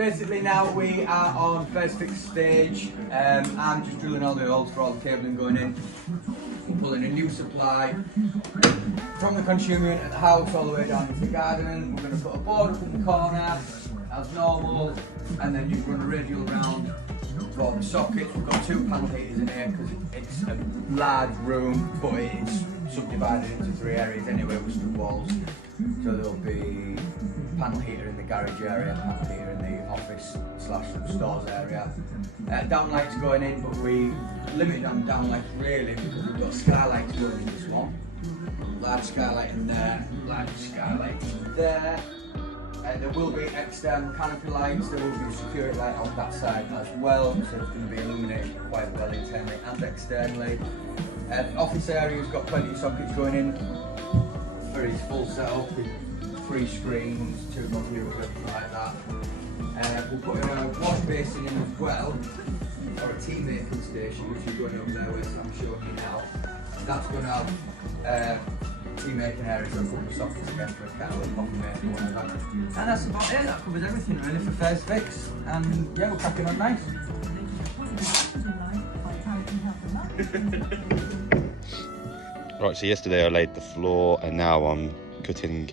basically now we are on first fix stage. I'm just drilling all the holes for all the cabling going in. We're pulling a new supply from the consumer unit at the house all the way down into the garden. We're going to put a board up in the corner as normal, and then you run a radial round for the sockets. We've got 2 panel heaters in here because it's a large room, but it's subdivided into 3 areas anyway with 2 walls. So there'll be panel heater in the garage area, panel heater in the office / stores area. Downlights going in, but we limited on downlights really because we've got skylights going in this one. Large skylight in there, large skylight in there. And there will be external canopy lights, there will be a security light on that side as well, so it's going to be illuminated quite well internally and externally. The office area's got plenty of sockets going in for its full setup, with 3 screens, 2 computers, like that. We'll put a wash basin in as well, or a tea making station, which is going over there, which I'm showing you now. That's going to have tea making area, so put the sockets again for a kettle, coffee maker, whatever. And that's about it, that covers everything really for first fix. And yeah, we're cracking on nice. Right, so yesterday I laid the floor and now I'm cutting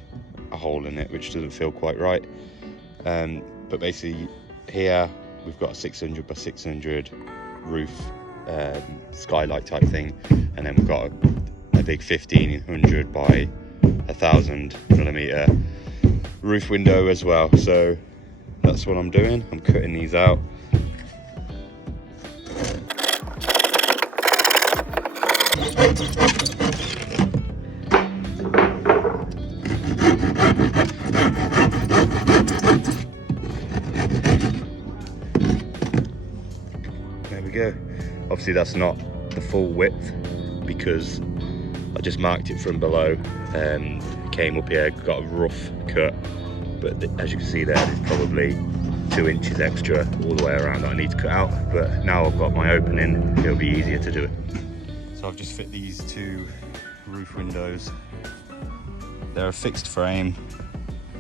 a hole in it, which doesn't feel quite right. But basically here we've got a 600 by 600 roof skylight type thing, and then we've got a big 1500 by 1000mm roof window as well. So that's what I'm doing. I'm cutting these out. There we go. Obviously that's not the full width because I just marked it from below, came up here, got a rough cut, but as you can see there's probably 2 inches extra all the way around that I need to cut out, but now I've got my opening, it'll be easier to do it. So I've just fit these 2 roof windows. They're a fixed frame,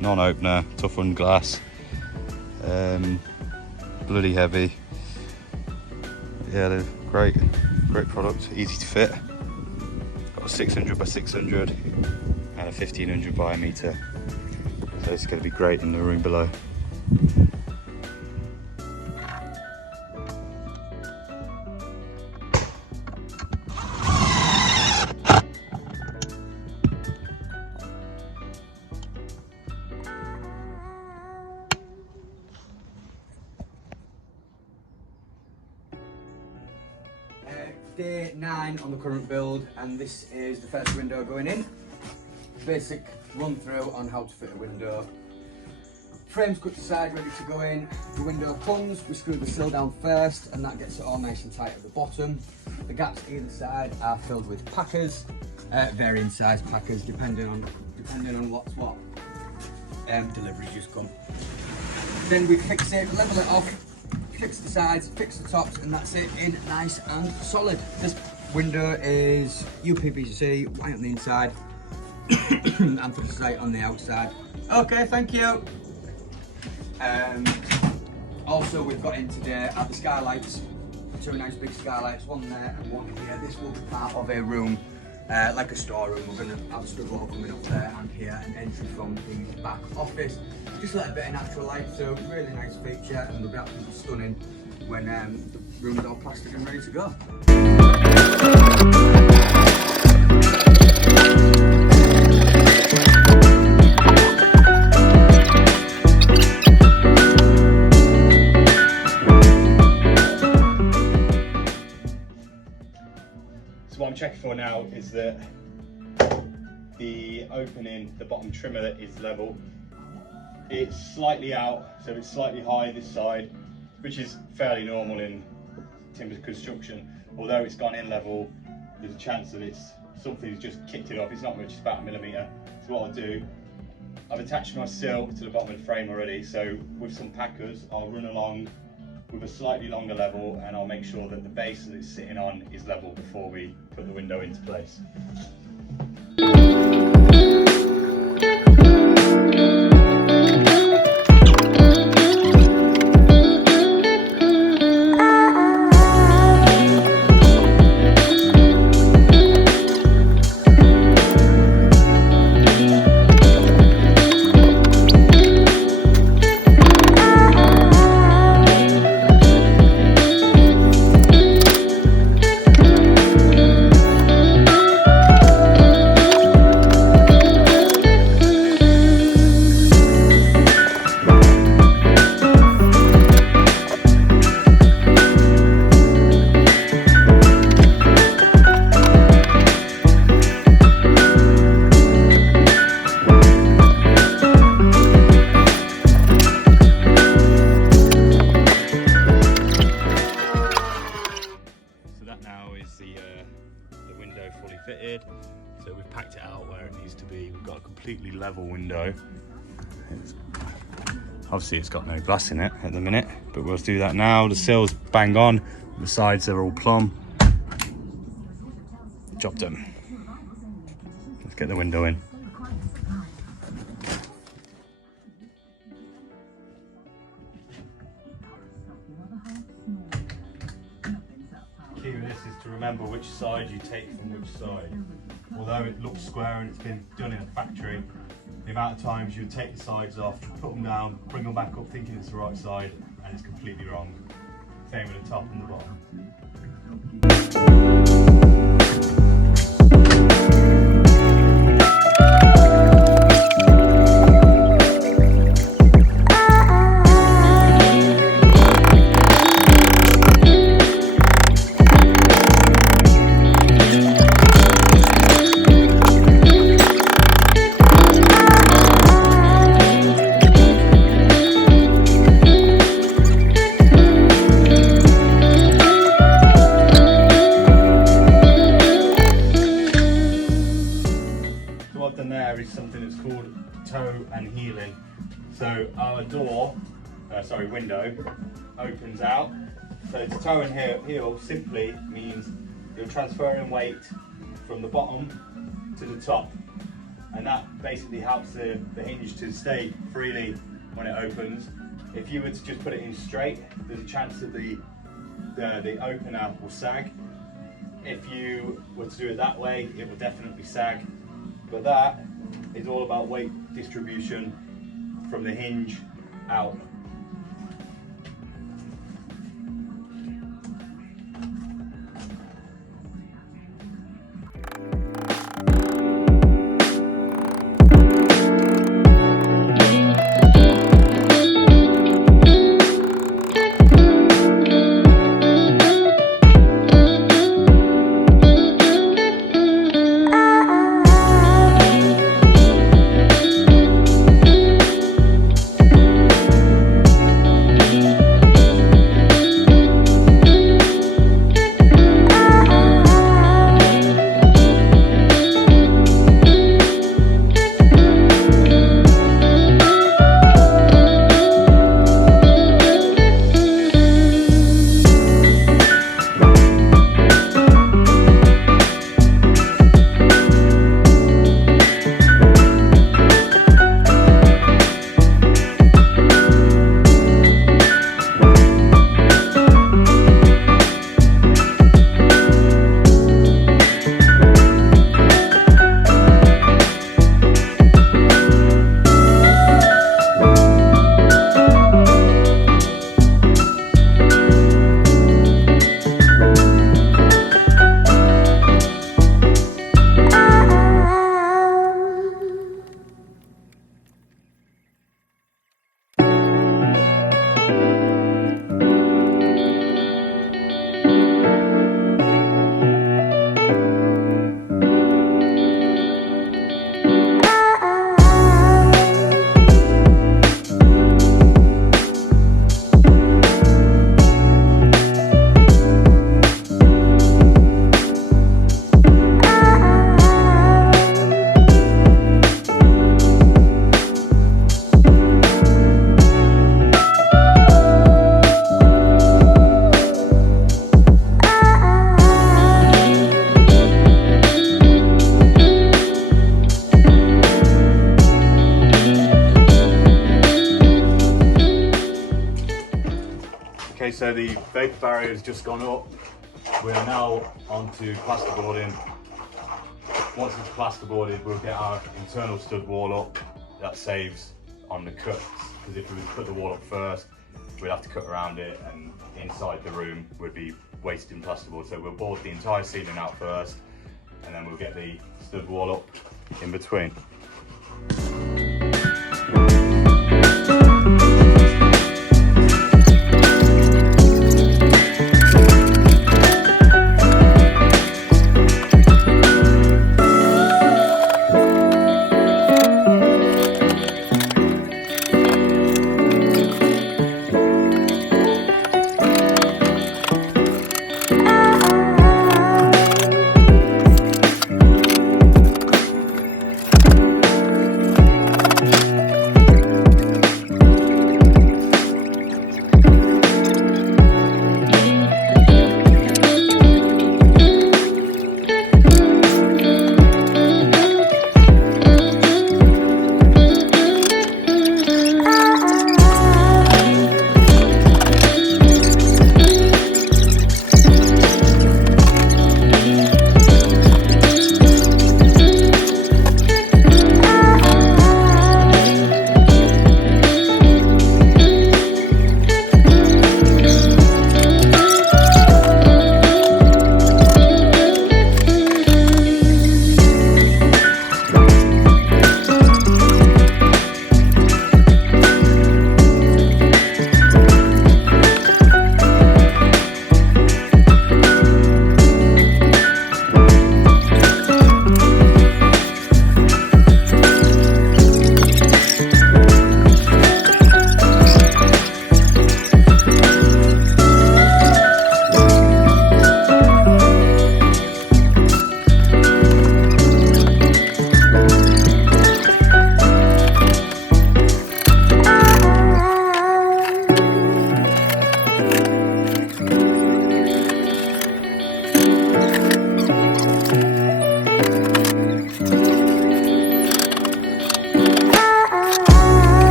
non-opener, tough on glass, bloody heavy. Yeah, they're great product, easy to fit. Got a 600 by 600 and a 1500 by a metre, so it's going to be great in the room below. Day 9 on the current build, and this is the first window going in. Basic run through on how to fit a window. Frame's cut to size, ready to go in. The window comes, we screw the sill down first, and that gets it all nice and tight at the bottom. The gaps either side are filled with packers, varying size packers depending on what's what. Deliveries just come. Then we fix it, level it off, fix the sides, fix the tops, and that's it in nice and solid. This window is UPVC, white on the inside, anthracite on the outside. Okay, thank you. Also, we've got in today are the skylights, 2 nice big skylights, one there and one here. This will be part of a room, like a storeroom. We're going to have a stud wall coming up there and here, an entry from the back office. Just let a bit of natural light through, really nice feature, and they'll be absolutely stunning when the room is all plastered and ready to go. So what I'm checking for now is that the opening, the bottom trimmer is level. It's slightly out, so it's slightly high this side, which is fairly normal in timber construction. Although it's gone in level, there's a chance that something's just kicked it off. It's not much, it's about a millimetre. So what I'll do, I've attached my sill to the bottom of the frame already, so with some packers I'll run along with a slightly longer level, and I'll make sure that the base that it's sitting on is level before we put the window into place. window. Obviously it's got no glass in it at the minute, but we'll do that now. The sill's bang on, the sides are all plumb. Job done. Let's get the window in. Key with this is to remember which side you take from which side. Although it looks square and it's been done in a factory, the amount of times you take the sides off, put them down, bring them back up thinking it's the right side, and it's completely wrong. Same with the top and the bottom. Is something that's called toe and heeling. So our window opens out. So to toe and heel simply means you're transferring weight from the bottom to the top, and that basically helps the hinge to stay freely when it opens. If you were to just put it in straight, there's a chance that the opener will sag. If you were to do it that way, it will definitely sag. But that is all about weight distribution from the hinge out. Okay, so the vapor barrier has just gone up. We are now onto plasterboarding. Once it's plasterboarded, we'll get our internal stud wall up. That saves on the cuts, because if we would put the wall up first, we'd have to cut around it, and inside the room would be wasting plasterboard. So we'll board the entire ceiling out first, and then we'll get the stud wall up in between.